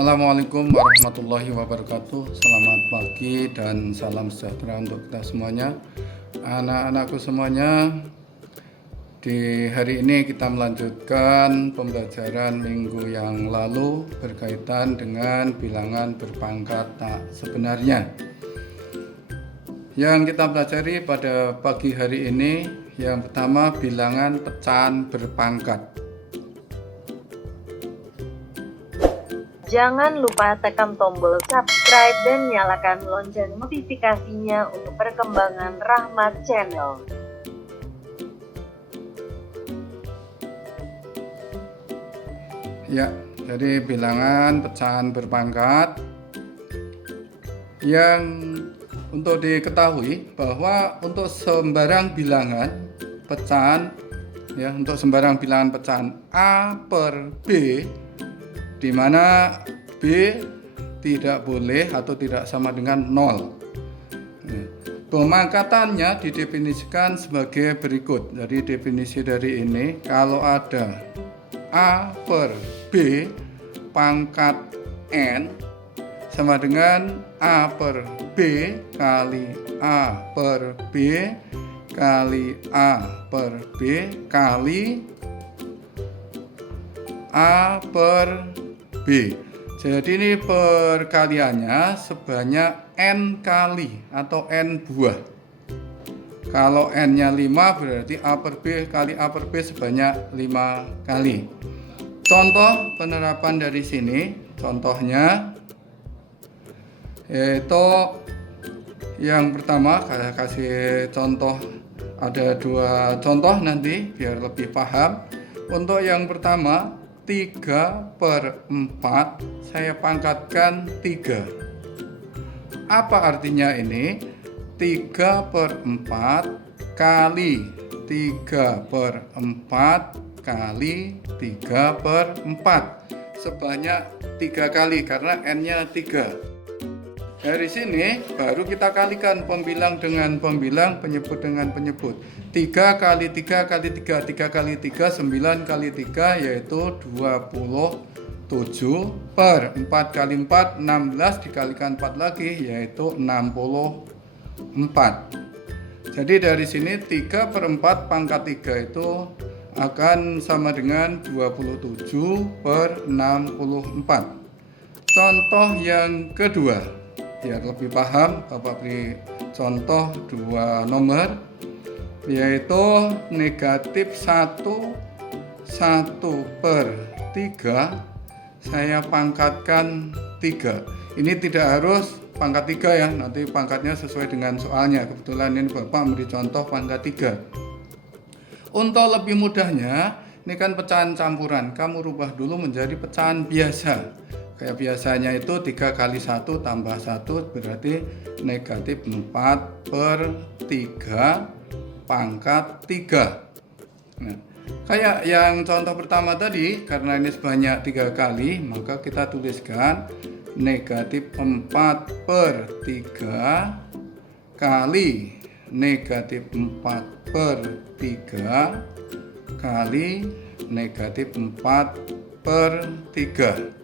Assalamualaikum warahmatullahi wabarakatuh. Selamat pagi dan salam sejahtera untuk kita semuanya. Anak-anakku semuanya, di hari ini kita melanjutkan pembelajaran minggu yang lalu berkaitan dengan bilangan berpangkat tak sebenarnya. Yang kita pelajari pada pagi hari ini, yang pertama bilangan pecahan berpangkat. Jangan lupa tekan tombol subscribe dan nyalakan lonceng notifikasinya untuk perkembangan Rahmat Channel. Ya, jadi bilangan pecahan berpangkat yang untuk diketahui bahwa untuk sembarang bilangan pecahan, ya, untuk sembarang bilangan pecahan A per B, di mana B tidak boleh atau tidak sama dengan 0. Pemangkatannya didefinisikan sebagai berikut. Jadi definisi dari ini, kalau ada A per B pangkat N sama dengan A per B kali A per B kali A per B kali A per B. Jadi ini perkaliannya sebanyak N kali atau N buah. Kalau N-nya 5 berarti A per B kali A per B sebanyak 5 kali. Contoh penerapan dari sini, contohnya yaitu yang pertama, saya kasih contoh, ada 2 contoh nanti biar lebih paham. Untuk yang pertama, 3 per 4 saya pangkatkan 3. Apa artinya ini? 3 per 4 kali 3 per 4 kali 3 per 4 sebanyak 3 kali karena N-nya 3. Dari sini baru kita kalikan pembilang dengan pembilang, penyebut dengan penyebut. 3 kali 3 kali 3, 3 kali 3, 9 kali 3 yaitu 27 per 4 kali 4, 16 dikalikan 4 lagi yaitu 64. Jadi dari sini 3 per 4 pangkat 3 itu akan sama dengan 27 per 64. Contoh yang kedua, biar lebih paham, Bapak beri contoh 2 nomor, yaitu negatif 1 per 3 saya pangkatkan 3. Ini tidak harus pangkat 3 ya, nanti pangkatnya sesuai dengan soalnya. Kebetulan ini Bapak beri contoh pangkat 3. Untuk lebih mudahnya, ini kan pecahan campuran, kamu rubah dulu menjadi pecahan biasa. Kayak biasanya itu 3 kali 1 tambah 1 berarti negatif 4 per 3 pangkat 3. Nah, kayak yang contoh pertama tadi, karena ini sebanyak 3 kali, maka kita tuliskan negatif 4 per 3 kali negatif 4 per 3 kali negatif 4 per 3.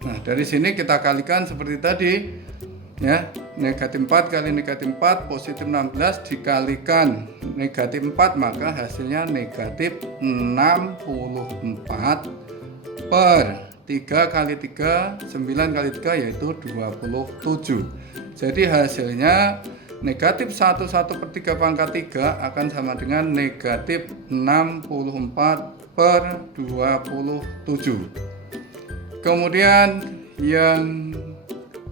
Nah, dari sini kita kalikan seperti tadi, ya. Negatif 4 kali negatif 4 positif 16 dikalikan negatif 4, maka hasilnya negatif 64 per 3 kali 3, 9 kali 3 yaitu 27. Jadi hasilnya negatif 11 per 3 pangkat 3 akan sama dengan negatif 64 per 27. Kemudian yang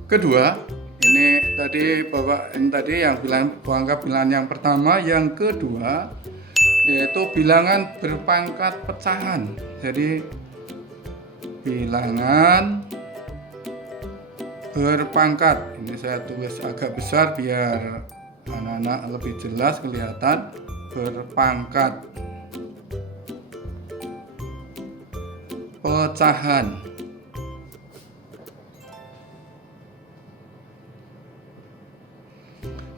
kedua, ini tadi Bapak, ini tadi yang anggap bilangan yang pertama, yang kedua yaitu bilangan berpangkat pecahan. Jadi bilangan berpangkat, ini saya tulis agak besar biar anak-anak lebih jelas kelihatan. Berpangkat pecahan.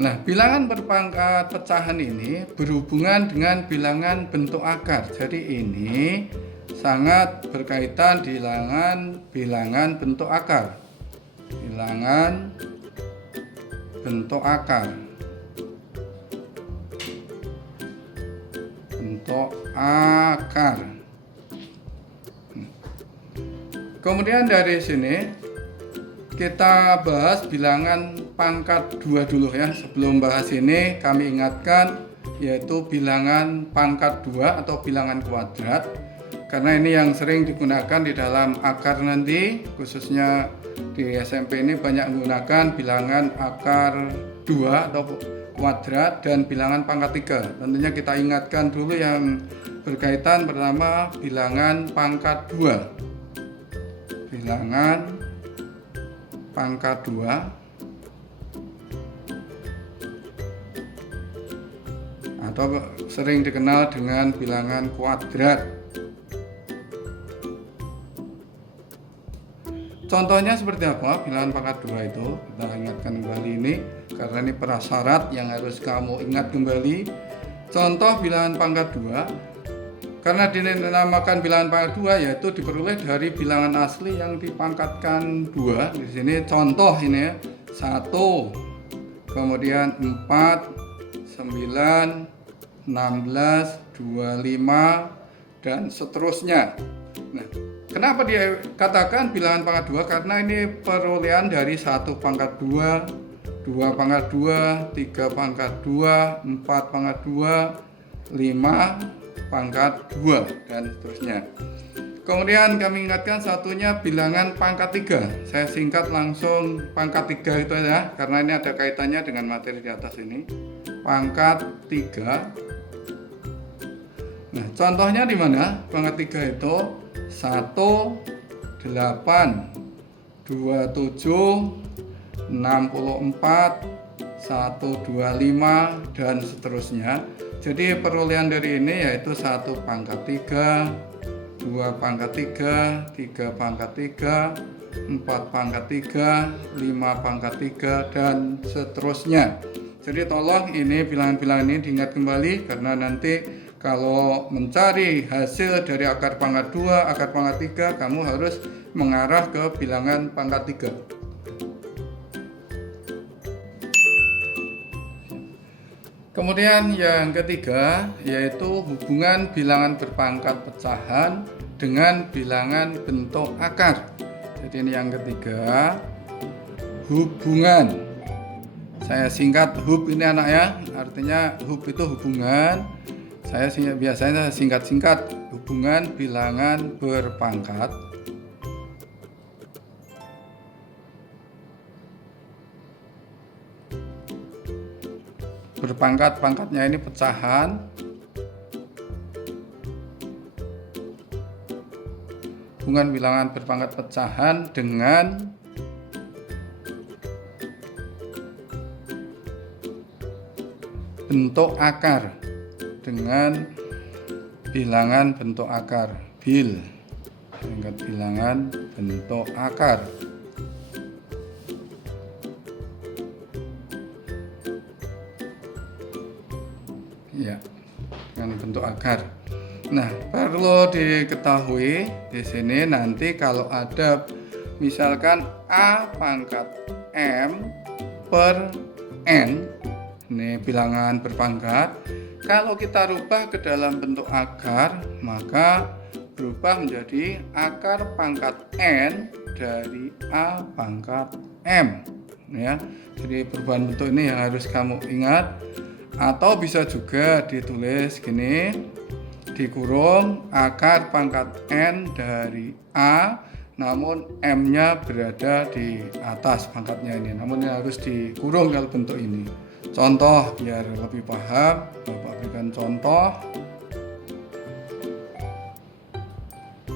Nah, bilangan berpangkat pecahan ini berhubungan dengan bilangan bentuk akar. Jadi ini sangat berkaitan dengan bilangan bentuk akar. Bilangan bentuk akar. Bentuk akar. Kemudian dari sini kita bahas bilangan pangkat 2 dulu ya. Sebelum bahas ini kami ingatkan yaitu bilangan pangkat 2 atau bilangan kuadrat. Karena ini yang sering digunakan di dalam akar nanti, khususnya di SMP ini banyak menggunakan bilangan akar 2 atau kuadrat dan bilangan pangkat 3. Tentunya kita ingatkan dulu yang berkaitan pertama bilangan pangkat 2. Bilangan pangkat 2 atau sering dikenal dengan bilangan kuadrat. Contohnya seperti apa bilangan pangkat 2 itu? Kita ingatkan kembali ini karena ini prasyarat yang harus kamu ingat kembali. Contoh bilangan pangkat 2 karena dinamakan bilangan pangkat 2 yaitu diperoleh dari bilangan asli yang dipangkatkan 2. Di sini contoh ini ya. 1, kemudian 4, 9, 16, 25 dan seterusnya. Nah, kenapa dia katakan bilangan pangkat 2? Karena ini perolehan dari 1 pangkat 2, 2 pangkat 2, 3 pangkat 2, 4 pangkat 2, 5 pangkat 2 dan seterusnya. Kemudian kami ingatkan satunya bilangan pangkat 3. Saya singkat langsung pangkat 3 itu ya, karena ini ada kaitannya dengan materi di atas ini. Pangkat 3. Nah, contohnya di mana? Pangkat 3 itu 1, 8, 27, 64, 125 dan seterusnya. Jadi perolehan dari ini yaitu 1 pangkat 3, 2 pangkat 3, 3 pangkat 3, 4 pangkat 3, 5 pangkat 3 dan seterusnya. Jadi tolong ini bilangan-bilangan ini diingat kembali karena nanti kalau mencari hasil dari akar pangkat 2, akar pangkat 3 kamu harus mengarah ke bilangan pangkat 3. Kemudian yang ketiga yaitu hubungan bilangan berpangkat pecahan dengan bilangan bentuk akar. Jadi ini yang ketiga, hubungan. Saya singkat hub ini anak ya, artinya hub itu hubungan. Saya biasanya singkat-singkat hubungan bilangan berpangkat pangkatnya ini pecahan hubungan bilangan berpangkat pecahan dengan bentuk akar dengan bilangan bentuk akar bil singkat bilangan bentuk akar. Ya, dengan bentuk akar. Nah, perlu diketahui di sini nanti kalau ada misalkan A pangkat M per N, ini bilangan berpangkat. Kalau kita rubah ke dalam bentuk akar, maka berubah menjadi akar pangkat N dari A pangkat M. Ya, jadi perubahan bentuk ini yang harus kamu ingat. Atau bisa juga ditulis gini, dikurung akar pangkat N dari A, namun M-nya berada di atas pangkatnya ini. Namun ini harus dikurung kalau bentuk ini. Contoh biar lebih paham, Bapak berikan contoh.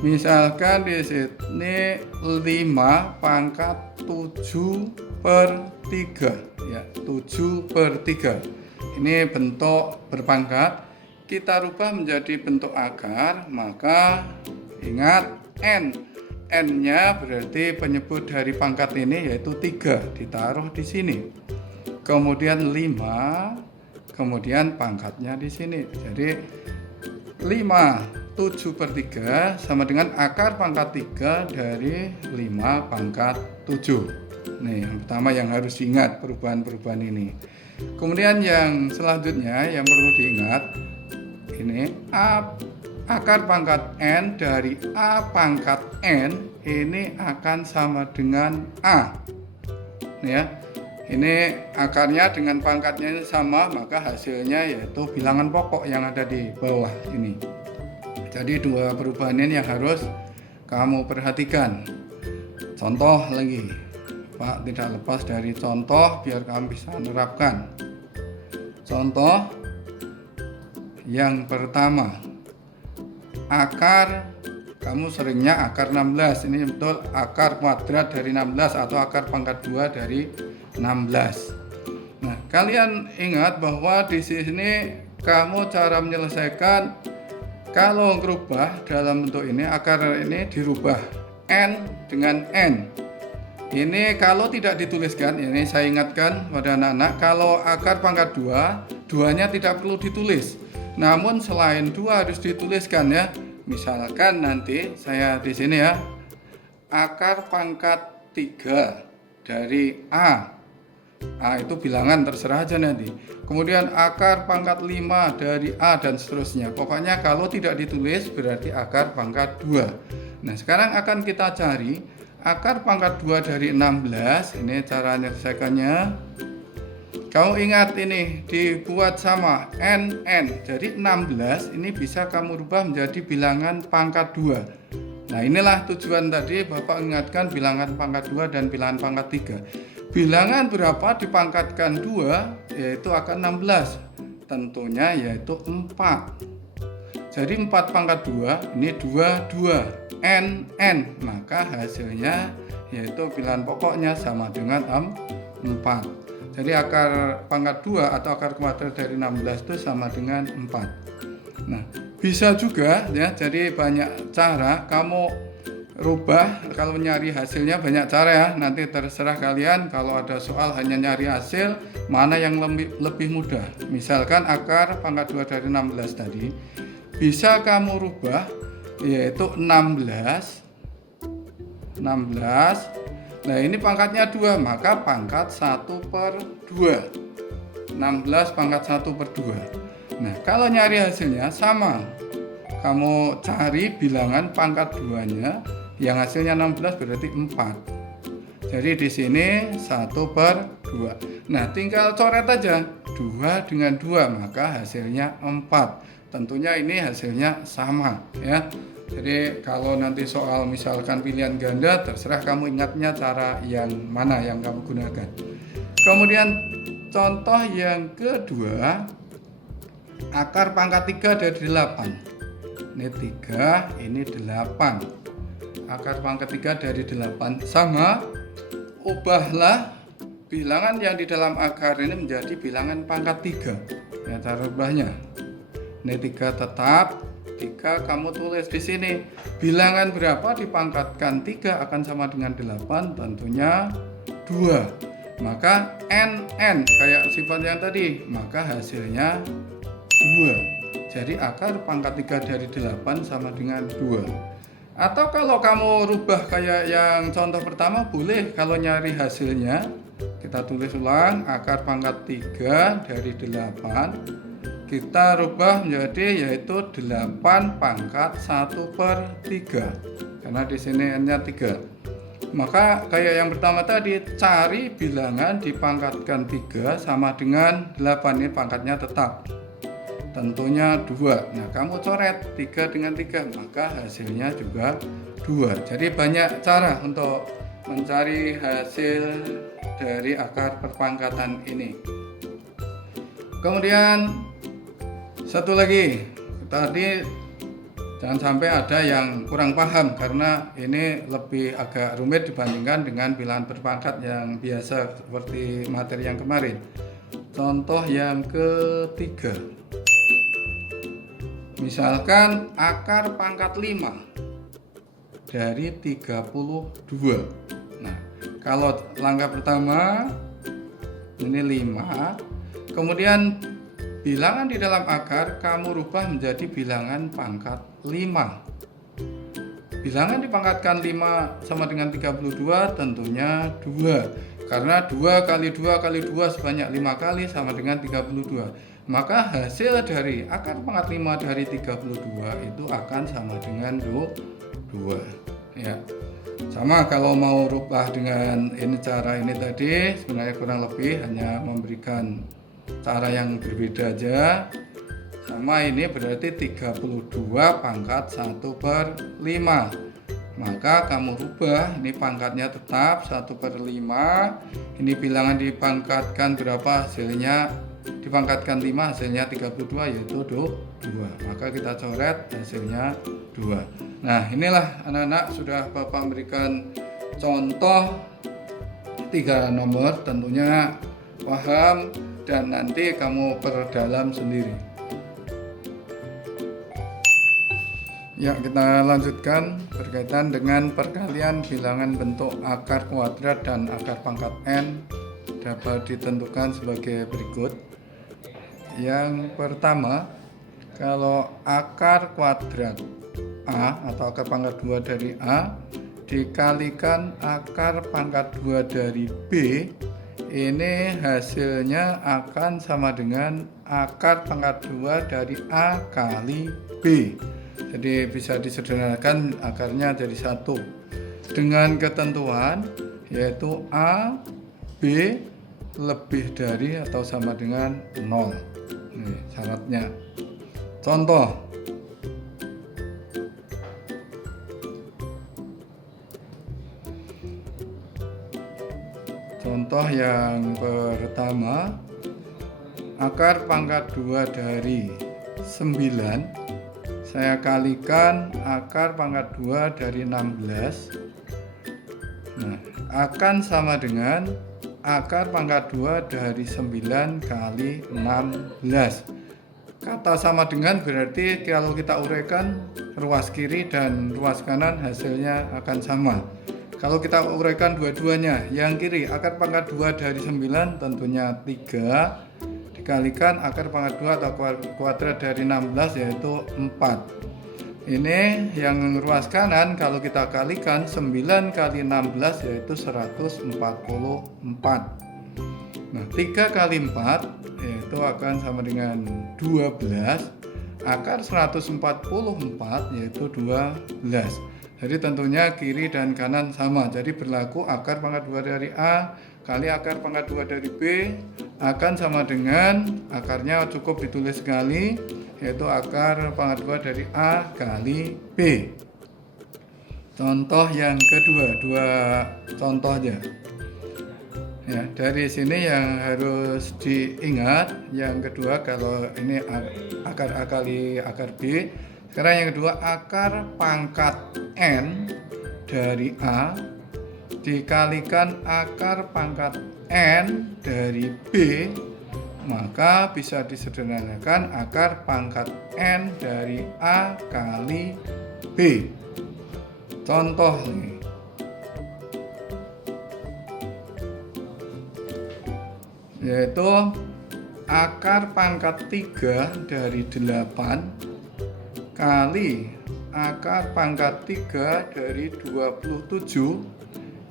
Misalkan di sini 5 pangkat 7 per 3, ya 7 per 3. Ini bentuk berpangkat, kita rubah menjadi bentuk akar, maka ingat N-nya berarti penyebut dari pangkat ini yaitu 3, ditaruh di sini. Kemudian 5, kemudian pangkatnya di sini. Jadi 5 7/3 sama dengan akar pangkat 3 dari 5 pangkat 7. Nih, yang pertama yang harus diingat perubahan-perubahan ini. Kemudian yang selanjutnya yang perlu diingat, ini akar pangkat N dari A pangkat N ini akan sama dengan A. Nih ya. Ini akarnya dengan pangkatnya ini sama, maka hasilnya yaitu bilangan pokok yang ada di bawah ini. Jadi dua perubahan ini yang harus kamu perhatikan. Contoh lagi, Pak tidak lepas dari contoh biar kamu bisa menerapkan. Contoh yang pertama, akar, kamu seringnya akar 16. Ini betul akar kuadrat dari 16 atau akar pangkat 2 dari 16. Nah, kalian ingat bahwa di sini kamu cara menyelesaikan kalau merubah dalam bentuk ini, akar ini dirubah N dengan N. Ini kalau tidak dituliskan, ini saya ingatkan pada anak-anak, kalau akar pangkat 2, duanya tidak perlu ditulis. Namun selain 2 harus dituliskan ya. Misalkan nanti saya di sini ya, akar pangkat 3 dari A. A itu bilangan terserah aja nanti. Kemudian akar pangkat 5 dari A dan seterusnya. Pokoknya kalau tidak ditulis berarti akar pangkat 2. Nah, sekarang akan kita cari akar pangkat 2 dari 16. Ini cara menyelesaikannya. Kamu ingat ini dibuat sama NN. Jadi 16 ini bisa kamu rubah menjadi bilangan pangkat 2. Nah, inilah tujuan tadi Bapak ingatkan bilangan pangkat 2 dan bilangan pangkat 3. Bilangan berapa dipangkatkan 2 yaitu akan 16. Tentunya yaitu 4. Jadi 4 pangkat 2 ini 2 NN. Maka hasilnya yaitu bilangan pokoknya sama dengan 4. Jadi akar pangkat 2 atau akar kuadrat dari 16 itu sama dengan 4. Nah, bisa juga ya, jadi banyak cara kamu rubah. Kalau nyari hasilnya banyak cara ya. Nanti terserah kalian, kalau ada soal hanya nyari hasil mana yang lebih mudah. Misalkan akar pangkat 2 dari 16 tadi bisa kamu rubah yaitu 16. Nah, ini pangkatnya 2, maka pangkat 1/2. 16 pangkat 1/2. Nah, kalau nyari hasilnya sama, kamu cari bilangan pangkat 2-nya yang hasilnya 16 berarti 4. Jadi di sini 1/2. Nah, tinggal coret aja 2 dengan 2, maka hasilnya 4. Tentunya ini hasilnya sama ya. Jadi kalau nanti soal misalkan pilihan ganda, terserah kamu ingatnya cara yang mana yang kamu gunakan. Kemudian contoh yang kedua, akar pangkat 3 dari 8. Ini 3, ini 8. Akar pangkat 3 dari 8 sama, ubahlah bilangan yang di dalam akar ini menjadi bilangan pangkat 3. Ya, cara ubahnya. Ini 3 tetap, 3 kamu tulis di sini. Bilangan berapa dipangkatkan 3 akan sama dengan 8? Tentunya 2. Maka NN kayak sifat yang tadi, maka hasilnya 2. Jadi akar pangkat 3 dari 8 sama dengan 2. Atau kalau kamu rubah kayak yang contoh pertama boleh, kalau nyari hasilnya kita tulis ulang akar pangkat 3 dari 8 kita rubah menjadi yaitu 8 pangkat 1/3 karena di sini n-nya 3. Maka kayak yang pertama tadi, cari bilangan dipangkatkan 3 sama dengan 8, ini pangkatnya tetap. Tentunya 2. Nah, kamu coret 3 dengan 3, maka hasilnya juga 2. Jadi banyak cara untuk mencari hasil dari akar perpangkatan ini. Kemudian satu lagi, tadi jangan sampai ada yang kurang paham karena ini lebih agak rumit dibandingkan dengan bilangan berpangkat yang biasa seperti materi yang kemarin. Contoh yang ketiga, misalkan akar pangkat 5 dari 32. Nah, kalau langkah pertama ini 5, kemudian bilangan di dalam akar kamu rubah menjadi bilangan pangkat 5. Bilangan dipangkatkan 5 sama dengan 32 tentunya 2. Karena 2 kali 2 kali 2 sebanyak 5 kali sama dengan 32. Maka hasil dari akar pangkat 5 dari 32 itu akan sama dengan 2. Ya. Sama kalau mau rubah dengan ini cara ini tadi sebenarnya kurang lebih hanya memberikan cara yang berbeda aja. Sama ini berarti 32 pangkat 1/5. Maka kamu rubah, ini pangkatnya tetap 1/5. Ini bilangan dipangkatkan berapa hasilnya? Dipangkatkan 5 hasilnya 32 yaitu 2. Maka kita coret hasilnya 2. Nah, inilah anak-anak sudah Bapak berikan contoh 3 nomor, tentunya paham dan nanti kamu perdalam sendiri. Ya, kita lanjutkan berkaitan dengan perkalian bilangan bentuk akar kuadrat dan akar pangkat n dapat ditentukan sebagai berikut. Yang pertama, kalau akar kuadrat A atau akar pangkat 2 dari A dikalikan akar pangkat 2 dari B, ini hasilnya akan sama dengan akar pangkat 2 dari A kali B. Jadi bisa disederhanakan akarnya jadi 1 dengan ketentuan yaitu A, B lebih dari atau sama dengan 0. Ini syaratnya. Contoh, yang pertama, akar pangkat 2 dari 9 saya kalikan akar pangkat 2 dari 16. Nah, akan sama dengan akar pangkat 2 dari 9 kali 16. Kata sama dengan berarti kalau kita uraikan ruas kiri dan ruas kanan hasilnya akan sama. Kalau kita uraikan dua-duanya, yang kiri akar pangkat 2 dari 9 tentunya 3 dikalikan akar pangkat 2 atau kuadrat dari 16 yaitu 4. Ini yang ruas kanan kalau kita kalikan 9 kali 16 yaitu 144. Nah, 3 kali 4 yaitu akan sama dengan 12. Akar 144 yaitu 12. Jadi tentunya kiri dan kanan sama. Jadi berlaku akar pangkat 2 dari A kali akar pangkat 2 dari B akan sama dengan akarnya cukup ditulis sekali yaitu akar pangkat 2 dari A kali B. Contoh yang kedua, 2 contoh aja. Ya, dari sini yang harus diingat yang kedua kalau ini akar A kali akar B. Sekarang yang kedua, akar pangkat N dari A dikalikan akar pangkat N dari B, maka bisa disederhanakan akar pangkat N dari A kali B. Contoh nih. Yaitu akar pangkat 3 dari 8 kali akar pangkat 3 dari 27.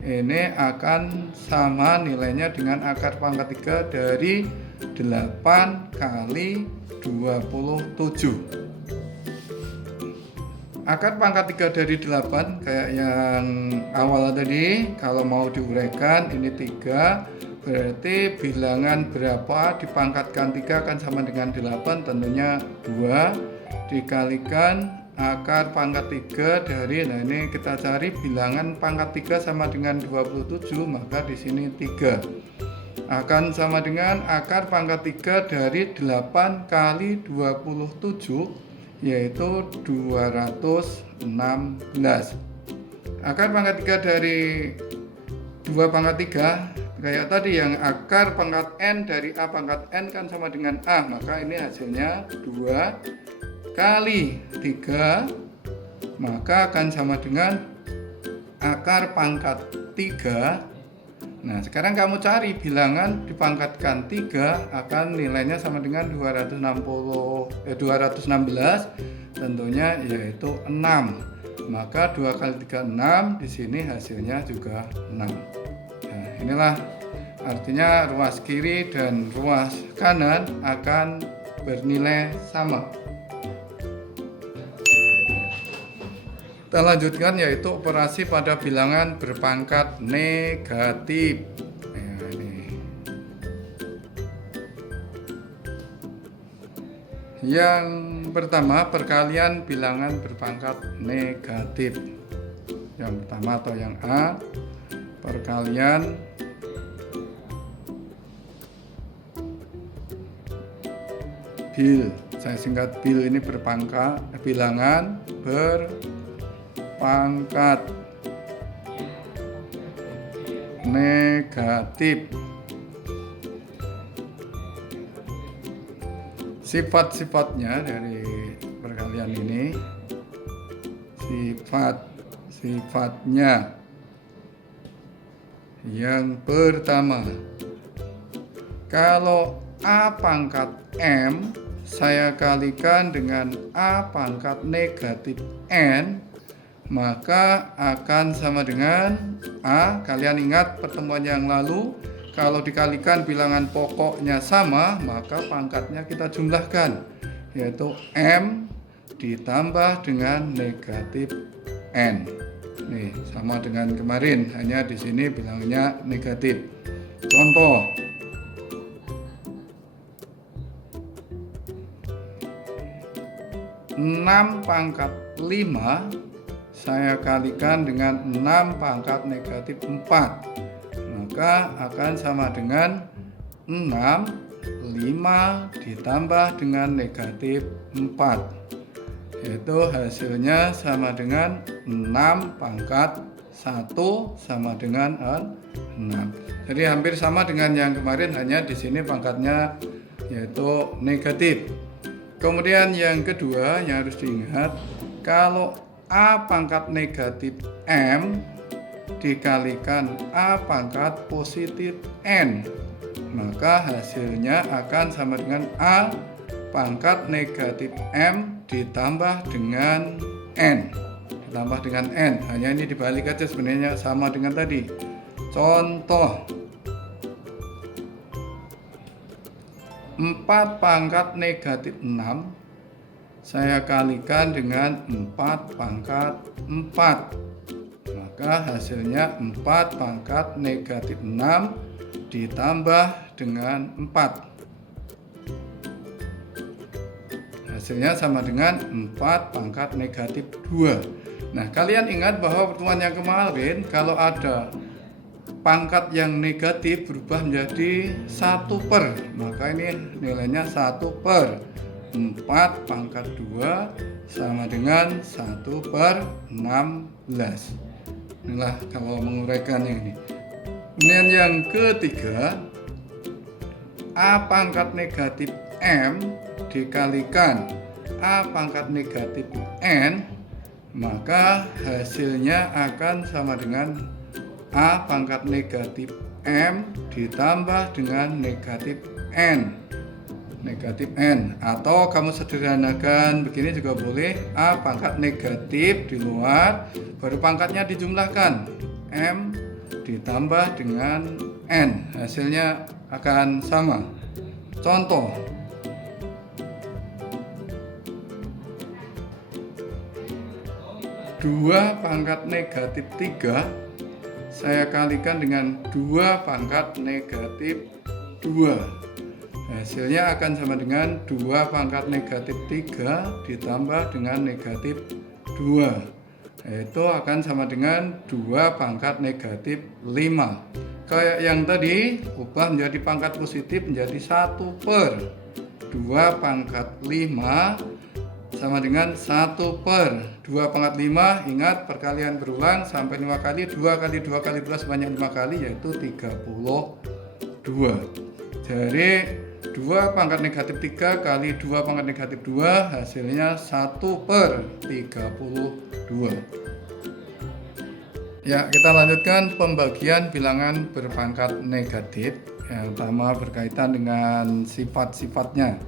Ini akan sama nilainya dengan akar pangkat 3 dari 8 kali 27. Akar pangkat 3 dari 8 kayak yang awal tadi, kalau mau diuraikan ini 3, berarti bilangan berapa dipangkatkan 3 akan sama dengan 8, tentunya 2 dikalikan akar pangkat 3 dari, nah ini kita cari bilangan pangkat 3 sama dengan 27, maka di sini 3 akan sama dengan akar pangkat 3 dari 8 kali 27 yaitu 216. Akar pangkat 3 dari 2 pangkat 3 kayak tadi yang akar pangkat N dari A pangkat N kan sama dengan A, maka ini hasilnya 2 kali 3 maka akan sama dengan akar pangkat 3 Nah, sekarang kamu cari bilangan dipangkatkan 3 akan nilainya sama dengan 216, tentunya yaitu 6. Maka 2 kali 3 6, di sini hasilnya juga 6. Nah, inilah artinya ruas kiri dan ruas kanan akan bernilai sama. Kita lanjutkan yaitu operasi pada bilangan berpangkat negatif. Nah, ini. Yang pertama, perkalian bilangan berpangkat negatif. Yang pertama atau yang A, perkalian bil. Saya singkat bil, ini berpangkat bilangan berpangkat negatif. Sifat-sifatnya dari perkalian ini, sifat-sifatnya yang pertama, kalau A pangkat M saya kalikan dengan A pangkat negatif N, maka akan sama dengan A. Kalian ingat pertemuan yang lalu, kalau dikalikan bilangan pokoknya sama, maka pangkatnya kita jumlahkan, yaitu M ditambah dengan negatif N. Nih, sama dengan kemarin, hanya di sini bilangnya negatif. Contoh, 6 pangkat 5 saya kalikan dengan 6 pangkat negatif 4, maka akan sama dengan 6 5 ditambah dengan negatif 4, yaitu hasilnya sama dengan 6 pangkat 1 sama dengan 6. Jadi hampir sama dengan yang kemarin, hanya di sini pangkatnya yaitu negatif. Kemudian yang kedua yang harus diingat, kalau A pangkat negatif M dikalikan A pangkat positif N, maka hasilnya akan sama dengan A pangkat negatif M ditambah dengan N. Ditambah dengan N, hanya ini dibalik aja, sebenarnya sama dengan tadi. Contoh, 4 pangkat negatif 6 saya kalikan dengan 4 pangkat 4, maka hasilnya 4 pangkat negatif 6 ditambah dengan 4, hasilnya sama dengan 4 pangkat negatif 2. Nah, kalian ingat bahwa pertemuan yang kemarin, kalau ada pangkat yang negatif berubah menjadi 1 per, maka ini nilainya 1 per 4 pangkat 2 sama dengan 1 per 16. Inilah kalau menguraikannya ini. Kemudian yang ketiga, A pangkat negatif M dikalikan A pangkat negatif N, maka hasilnya akan sama dengan A pangkat negatif M ditambah dengan negatif N. Negatif N, atau kamu sederhanakan begini juga boleh, A pangkat negatif di luar, baru pangkatnya dijumlahkan, M ditambah dengan N, hasilnya akan sama. Contoh, 2 pangkat negatif 3 saya kalikan dengan 2 pangkat negatif 2, hasilnya akan sama dengan 2 pangkat negatif 3 ditambah dengan negatif 2, yaitu akan sama dengan 2 pangkat negatif 5. Kayak yang tadi, ubah menjadi pangkat positif menjadi 1 per 2 pangkat 5 sama dengan 1 per 2 pangkat 5. Ingat, perkalian berulang sampai 5 kali, 2 kali 2 kali 2 sebanyak 5 kali, yaitu 32. Jadi 2 pangkat negatif 3 kali 2 pangkat negatif 2, hasilnya 1 per 32. Ya, kita lanjutkan pembagian bilangan berpangkat negatif. Yang pertama berkaitan dengan sifat-sifatnya.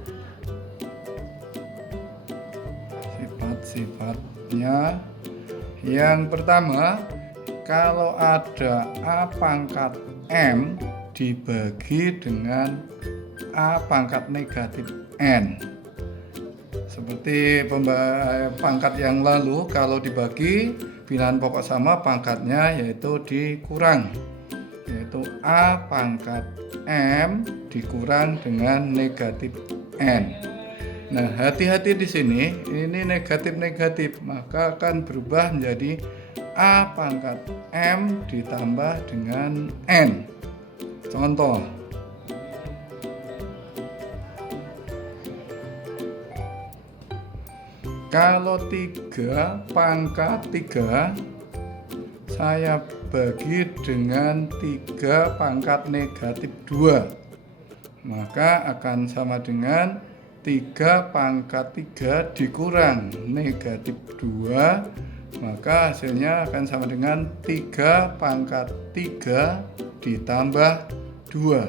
Sifat-sifatnya. Yang pertama, kalau ada A pangkat M dibagi dengan A pangkat negatif N. Seperti pangkat yang lalu, kalau dibagi bilangan pokok sama, pangkatnya yaitu dikurang, yaitu A pangkat M dikurang dengan negatif N. Nah, hati-hati di sini, ini negatif-negatif, maka akan berubah menjadi A pangkat M ditambah dengan N. Contoh, kalau 3 pangkat 3 saya bagi dengan 3 pangkat negatif 2, maka akan sama dengan 3 pangkat 3 dikurang negatif 2, maka hasilnya akan sama dengan 3 pangkat 3 ditambah 2,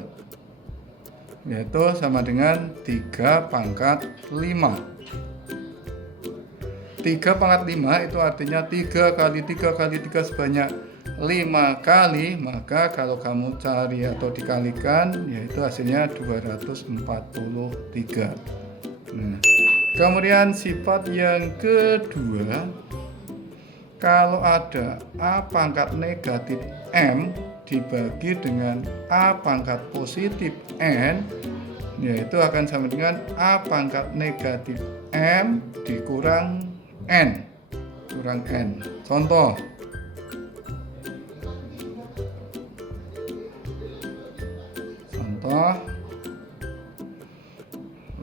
yaitu sama dengan 3 pangkat 5. 3 pangkat 5 itu artinya 3 kali 3 kali 3 sebanyak 5 kali, maka kalau kamu cari atau dikalikan yaitu hasilnya 243. Nah, kemudian sifat yang kedua, kalau ada A pangkat negatif M dibagi dengan A pangkat positif N, yaitu akan sama dengan A pangkat negatif M dikurang N kurang N. Contoh, contoh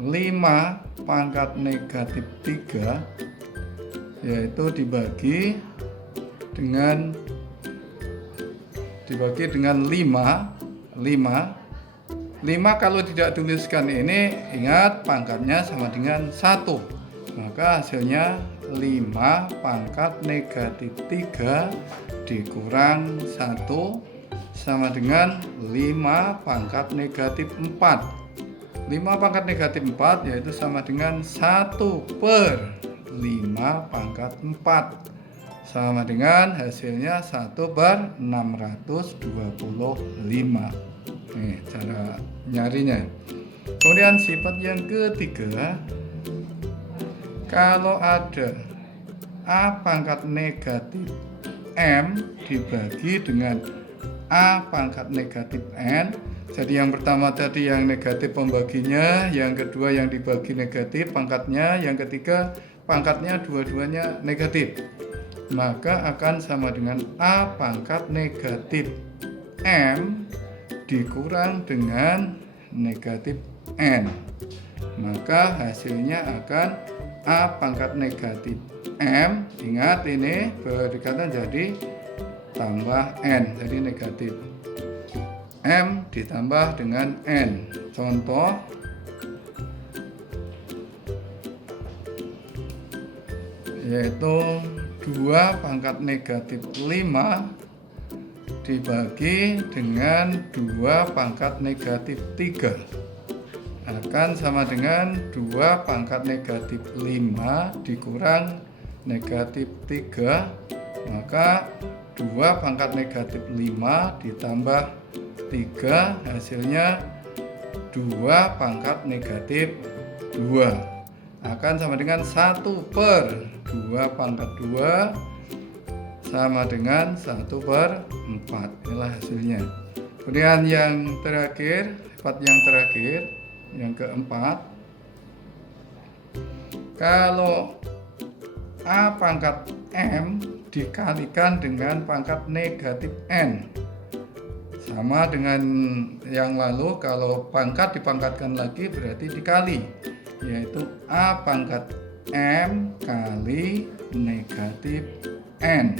5 pangkat negatif 3 yaitu dibagi dengan 5 kalau tidak tuliskan ini, ingat pangkatnya sama dengan 1, maka hasilnya 5 pangkat negatif 3 dikurang 1 sama dengan 5 pangkat negatif 4. 5 pangkat negatif 4 yaitu sama dengan 1/5 pangkat 4, sama dengan hasilnya 1/625. Nih cara nyarinya. Kemudian sifat yang ketiga, kalau ada A pangkat negatif M dibagi dengan A pangkat negatif N. Jadi yang pertama tadi yang negatif pembaginya, yang kedua yang dibagi negatif pangkatnya, yang ketiga pangkatnya dua-duanya negatif, maka akan sama dengan A pangkat negatif M dikurang dengan negatif N, maka hasilnya akan A pangkat negatif M, ingat ini berdekatan jadi tambah N, jadi negatif M ditambah dengan N. Contoh, yaitu 2 pangkat negatif 5 dibagi dengan 2 pangkat negatif 3 akan sama dengan 2 pangkat negatif 5 dikurang negatif 3, maka 2 pangkat negatif 5 ditambah 3 hasilnya 2 pangkat negatif 2 akan sama dengan 1/2 pangkat 2 sama dengan 1/4. Inilah hasilnya. Kemudian yang terakhir, sifat yang terakhir, yang keempat, kalau A pangkat M dikalikan dengan pangkat negatif N, sama dengan yang lalu, kalau pangkat dipangkatkan lagi berarti dikali, yaitu A pangkat M kali negatif N.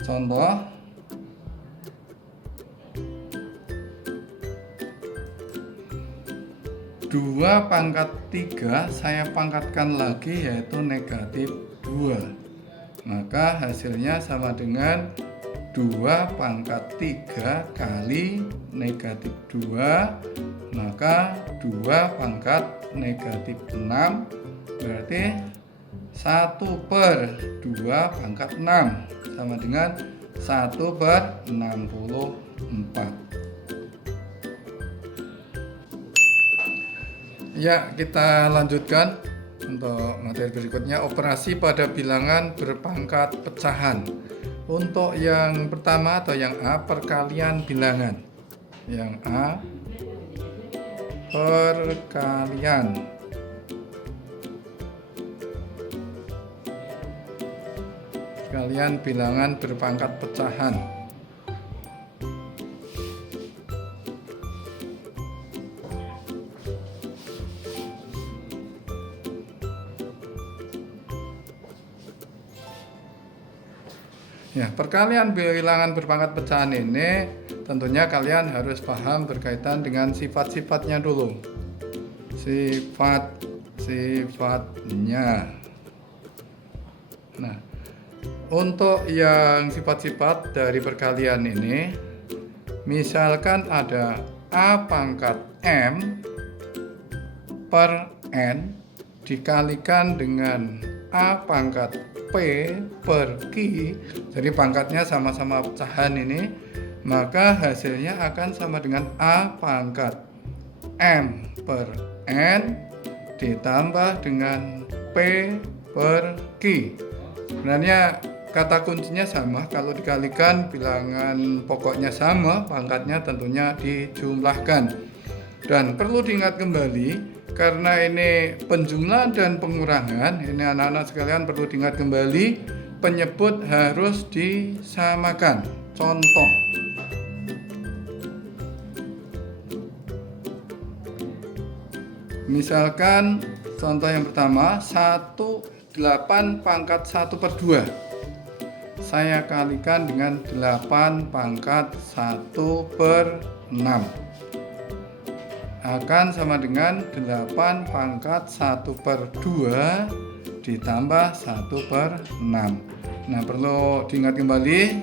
Contoh, dua pangkat 3 saya pangkatkan lagi yaitu negatif 2, maka hasilnya sama dengan 2 pangkat 3 kali negatif 2, maka 2 pangkat negatif 6 berarti 1/2 pangkat 6 sama dengan 1/64. Ya, kita lanjutkan untuk materi berikutnya, operasi pada bilangan berpangkat pecahan. Untuk yang pertama atau yang A, perkalian bilangan. Yang A, perkalian. Perkalian bilangan berpangkat pecahan. Ya, perkalian bilangan berpangkat pecahan ini tentunya kalian harus paham berkaitan dengan sifat-sifatnya dulu. Sifat-sifatnya. Nah, untuk yang sifat-sifat dari perkalian ini, misalkan ada A pangkat M per N dikalikan dengan A pangkat P per Q, jadi pangkatnya sama-sama pecahan ini, maka hasilnya akan sama dengan A pangkat M per N ditambah dengan P per Q. Sebenarnya kata kuncinya sama, kalau dikalikan bilangan pokoknya sama, pangkatnya tentunya dijumlahkan. Dan perlu diingat kembali, karena ini penjumlahan dan pengurangan, ini anak-anak sekalian perlu diingat kembali, penyebut harus disamakan. Contoh, misalkan contoh yang pertama, 8 pangkat 1/2 saya kalikan dengan 8 pangkat 1/6 akan sama dengan 8 pangkat 1/2 ditambah 1/6. Nah, perlu diingat kembali,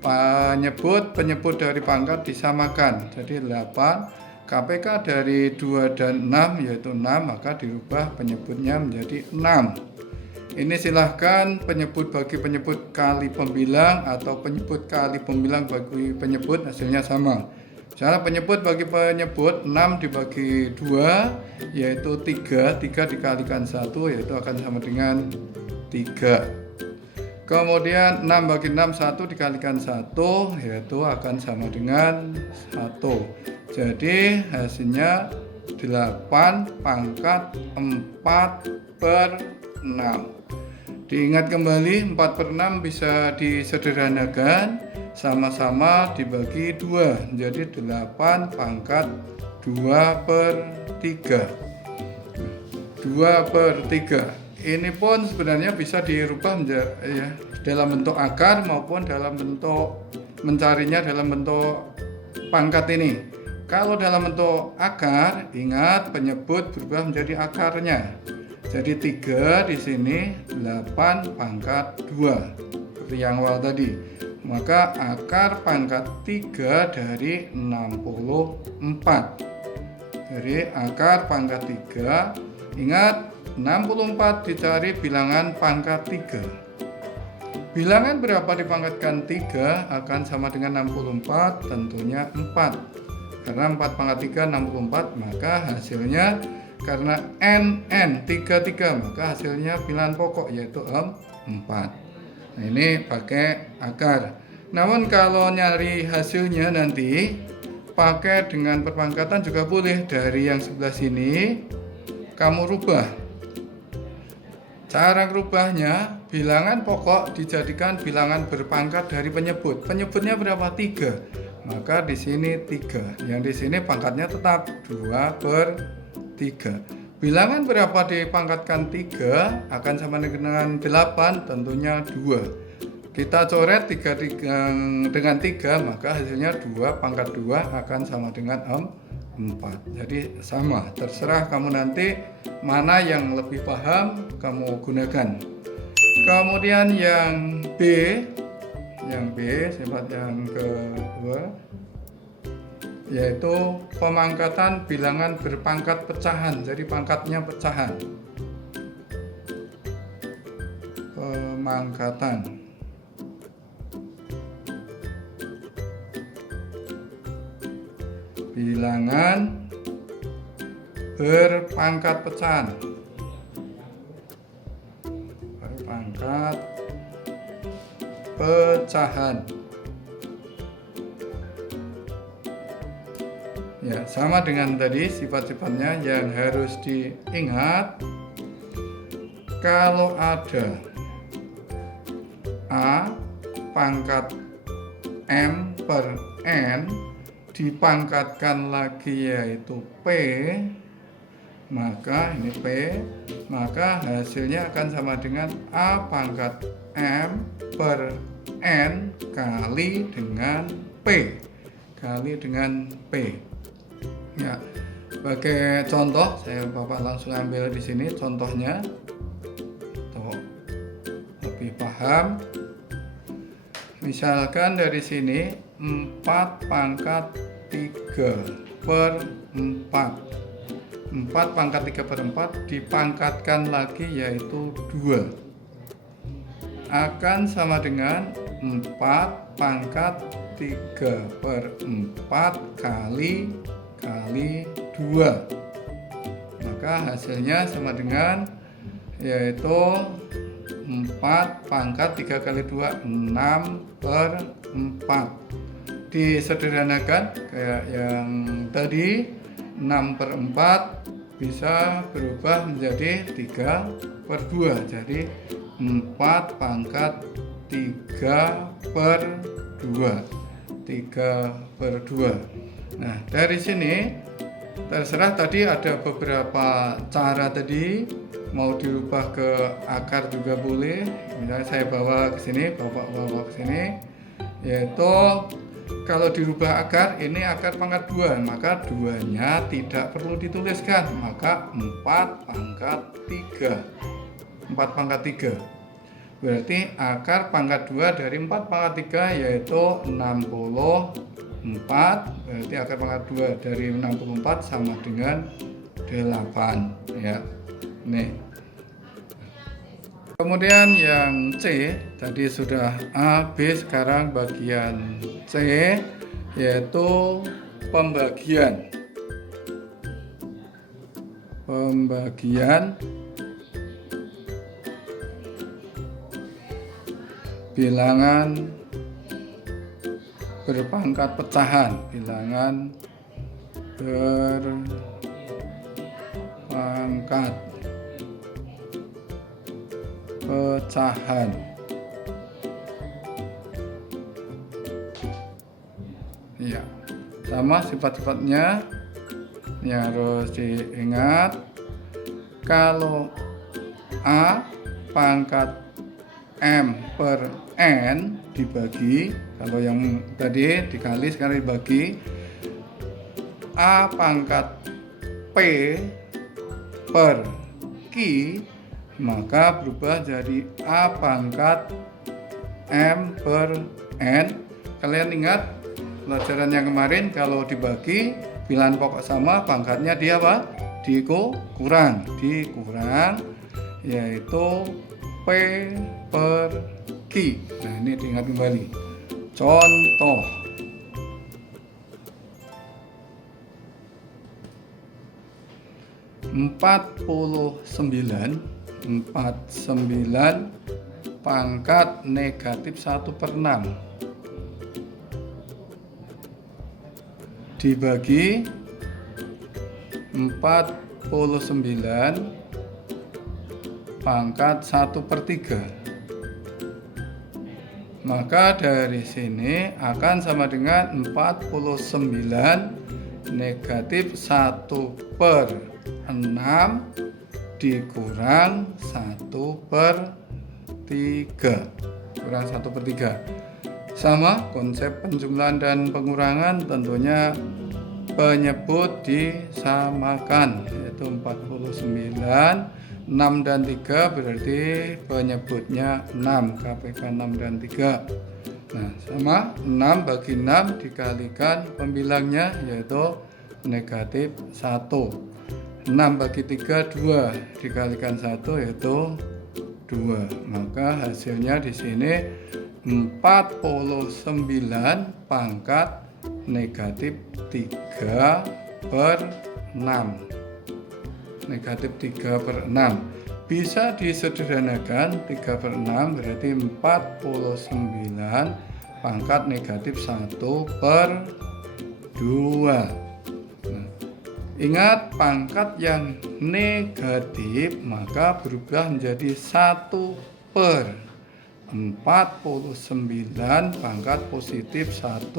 penyebut dari pangkat disamakan. Jadi 8, KPK dari 2 dan 6 yaitu 6, maka dirubah penyebutnya menjadi 6. Ini silahkan penyebut bagi penyebut kali pembilang atau penyebut kali pembilang bagi penyebut, hasilnya sama. Misalnya penyebut bagi penyebut 6 dibagi 2 yaitu 3, 3 dikalikan 1 yaitu akan sama dengan 3. Kemudian 6 bagi 6, 1 dikalikan 1 yaitu akan sama dengan 1. Jadi hasilnya 8 pangkat 4/6. Diingat kembali, 4/6 bisa disederhanakan, sama-sama dibagi 2, jadi 8 pangkat 2/3. 2/3 ini pun sebenarnya bisa dirubah menjadi, ya, dalam bentuk akar maupun dalam bentuk mencarinya dalam bentuk pangkat ini. Kalau dalam bentuk akar, ingat penyebut berubah menjadi akarnya. Jadi 3 di sini 8 pangkat 2 seperti yang awal tadi. Maka akar pangkat 3 dari 64. Dari akar pangkat 3, ingat 64 dicari bilangan pangkat 3. Bilangan berapa dipangkatkan 3 akan sama dengan 64, tentunya 4. Karena 4 pangkat 3 64, maka hasilnya karena n 33, maka hasilnya bilangan pokok yaitu 4. Nah, ini pakai akar. Namun kalau nyari hasilnya nanti pakai dengan perpangkatan juga boleh. Dari yang sebelah sini kamu rubah. Cara merubahnya, bilangan pokok dijadikan bilangan berpangkat dari penyebut. Penyebutnya berapa? 3. Maka di sini 3. Yang di sini pangkatnya tetap 2/3. Bilangan berapa dipangkatkan 3 akan sama dengan 8, tentunya 2. Kita coret 3 dengan 3, maka hasilnya 2 pangkat 2 akan sama dengan 4. Jadi sama, terserah kamu nanti mana yang lebih paham kamu gunakan. Kemudian yang B, Yang B, sifat yang kedua, yaitu pemangkatan bilangan berpangkat pecahan. Jadi pangkatnya pecahan. Pemangkatan bilangan berpangkat pecahan. Berpangkat pecahan. Ya, sama dengan tadi sifat-sifatnya yang harus diingat. Kalau ada A pangkat M per N dipangkatkan lagi yaitu P, maka ini P, maka hasilnya akan sama dengan A pangkat M per N kali dengan P, kali dengan P. Ya, sebagai contoh, Bapak langsung ambil di sini contohnya, tuh, lebih paham. Misalkan dari sini 4 pangkat 3 per 4. 4 pangkat 3 per 4 dipangkatkan lagi yaitu 2. Akan sama dengan 4 pangkat 3 per 4 kali 2. Maka hasilnya sama dengan yaitu 4 pangkat 3 kali 2, 6 per 4. Disederhanakan kayak yang tadi, 6 per 4 bisa berubah menjadi 3 per 2. Jadi 4 pangkat 3 per 2. 3 per 2. Nah, dari sini terserah, tadi ada beberapa cara tadi, mau dirubah ke akar juga boleh. Misalnya saya bawa ke sini, Bapak bawa ke sini, yaitu kalau dirubah akar, ini akar pangkat 2, maka 2-nya tidak perlu dituliskan, maka 4 pangkat 3. 4 pangkat 3. Berarti akar pangkat 2 dari 4 pangkat 3 yaitu 64. Berarti akar pangkat 2 dari 64 sama dengan 8, ya. Nih. Kemudian yang C, tadi sudah A, B, sekarang bagian C, yaitu pembagian. Pembagian bilangan berpangkat pecahan. Bilangan berpangkat pecahan. Ya, sama sifat-sifatnya yang harus diingat. Kalau A pangkat M per N dibagi, kalau yang tadi dikali sekarang dibagi, A pangkat P per Q, maka berubah jadi A pangkat M per N. Kalian ingat pelajaran yang kemarin, kalau dibagi bilangan pokok sama, pangkatnya dia apa? Dikurang, yaitu P per Q. Nah, ini diingat kembali. Contoh, empat puluh sembilan pangkat negatif 1/6 dibagi 49 pangkat 1/3. Maka dari sini akan sama dengan 49 negatif 1/6 dikurang 1/3. Kurang 1/3. Sama konsep penjumlahan dan pengurangan, tentunya penyebut disamakan, yaitu 49, 6 dan 3 berarti penyebutnya 6, KPK 6 dan 3. Nah, sama 6 bagi 6 dikalikan pembilangnya yaitu negatif 1. 6 bagi 3 2 dikalikan 1 yaitu 2. Maka hasilnya di sini 49 pangkat negatif 3 per 6. Negatif 3 per 6 bisa disederhanakan. 3 per 6 berarti 49 pangkat negatif 1 per 2. Nah, ingat, pangkat yang negatif maka berubah menjadi 1 per 49 pangkat positif 1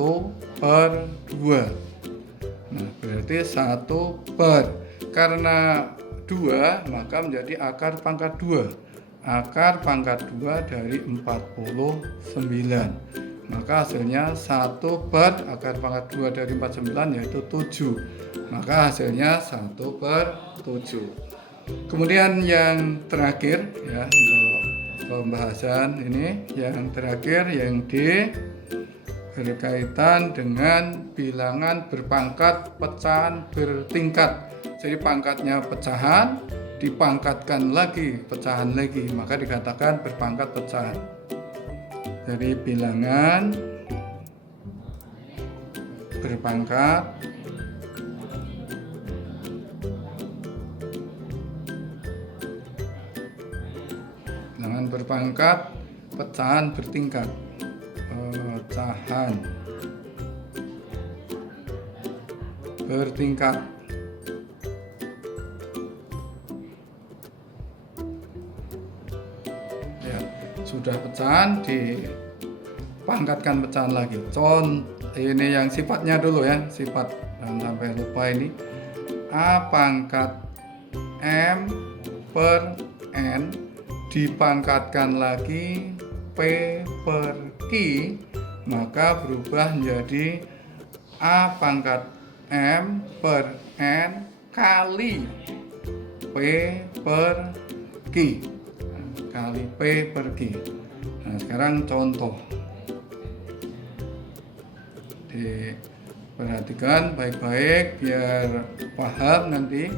per 2. Nah, berarti 1 per, karena 2 maka menjadi akar pangkat 2. Akar pangkat 2 dari 49. Maka hasilnya 1 per akar pangkat 2 dari 49 yaitu 7. Maka hasilnya 1 per 7. Kemudian yang terakhir ya untuk pembahasan ini, yang terakhir yang D berkaitan dengan bilangan berpangkat pecahan bertingkat. Jadi pangkatnya pecahan, dipangkatkan lagi pecahan lagi, maka dikatakan berpangkat pecahan. Jadi bilangan berpangkat pecahan bertingkat. Pecahan bertingkat. Ya, sudah pecahan dipangkatkan pecahan lagi. Ini yang sifatnya dulu ya, sifat, jangan sampai lupa ini. A pangkat M per N dipangkatkan lagi P per Q, maka berubah menjadi A pangkat M per N kali P per Q, kali P per Q. Nah, sekarang contoh, diperhatikan baik-baik biar paham nanti.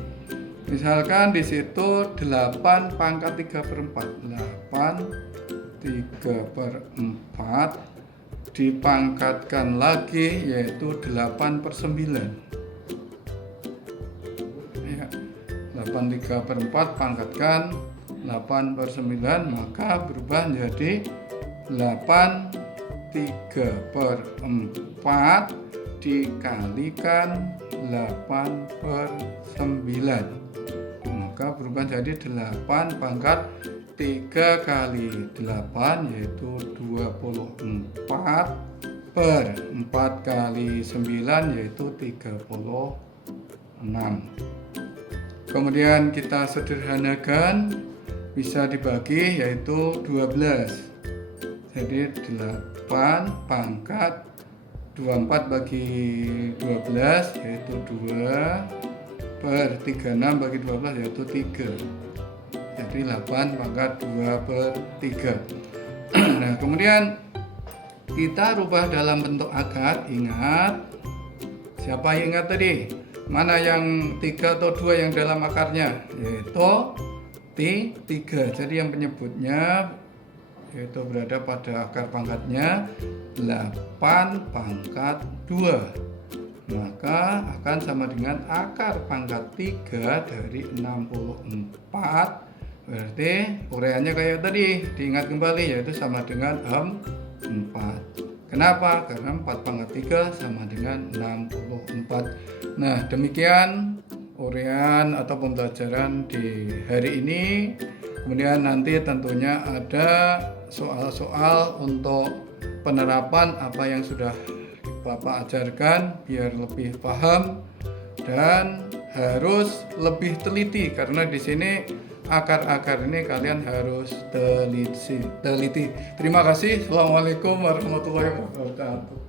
Misalkan di situ 8 pangkat 3 per 4. 8 3 per 4 dipangkatkan lagi yaitu 8 per 9. Ya, 8 3 per 4 pangkatkan 8 per 9, maka berubah menjadi 8 3 per 4 dikalikan 8 per 9. Maka berubah jadi 8 pangkat 3 kali 8 yaitu 24 per 4 kali 9 yaitu 36. Kemudian kita sederhanakan, bisa dibagi yaitu 12. Jadi 8 pangkat 24 bagi 12 yaitu 2 per 36 bagi 12 yaitu 3. Jadi 8 pangkat 2 per 3. Nah, kemudian kita rubah dalam bentuk akar. Ingat, siapa yang ingat tadi? Mana yang 3 atau 2 yang dalam akarnya? Yaitu T3. Jadi yang penyebutnya yaitu berada pada akar pangkatnya 8 pangkat 2. Maka akan sama dengan akar pangkat 3 dari 64. Berarti uraiannya kayak tadi, diingat kembali, yaitu sama dengan 4. Kenapa? Karena 4 pangkat 3 sama dengan 64. Nah, demikian uraian atau pembelajaran di hari ini. Kemudian nanti tentunya ada soal-soal untuk penerapan apa yang sudah Bapak ajarkan biar lebih paham dan harus lebih teliti, karena di sini akar-akar ini kalian harus teliti. Terima kasih. Assalamualaikum warahmatullahi wabarakatuh.